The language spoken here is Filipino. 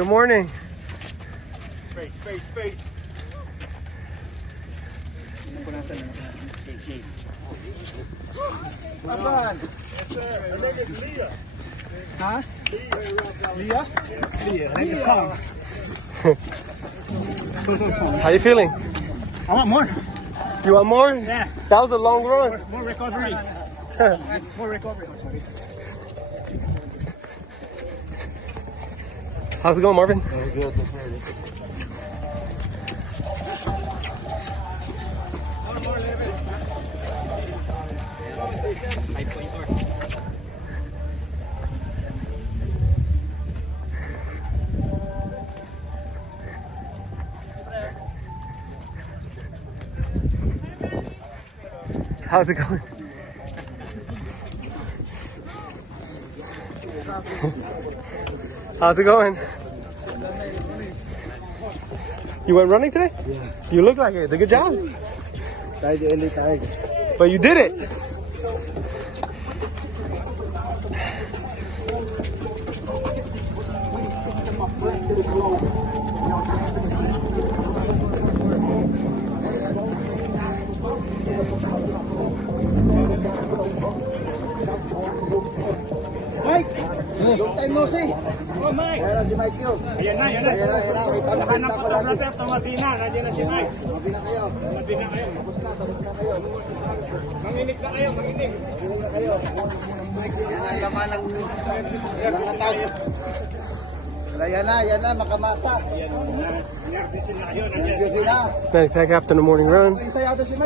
Good morning. Space. Aban. Yes, sir. Her name is Leah. Huh? Leah? Leah, like the song. How you feeling? I want more. You want more? Yeah. That was a long run. More recovery. More recovery. Sorry. How's it going, Marvin? Good. How's it going? How's it going? You went running today? Yeah. You look like it. Did a good job. Tired. But you did it. Mike! Long time no see. Oh, Mike! Ayan na si Mike yun. Ayan na. Wait, Nakahanap photographer, tumabi na. Nandiyan na si Mike. Mabi na kayo. Tumabi na kayo. Tapos na kayo. Manginig na kayo, manginig. Tulong na kayo. Yan ang laman ng atag. Yan na, makamasa. Nervous na kayo. Nandiyo sila. Back after the morning run. Ensayado si Mike.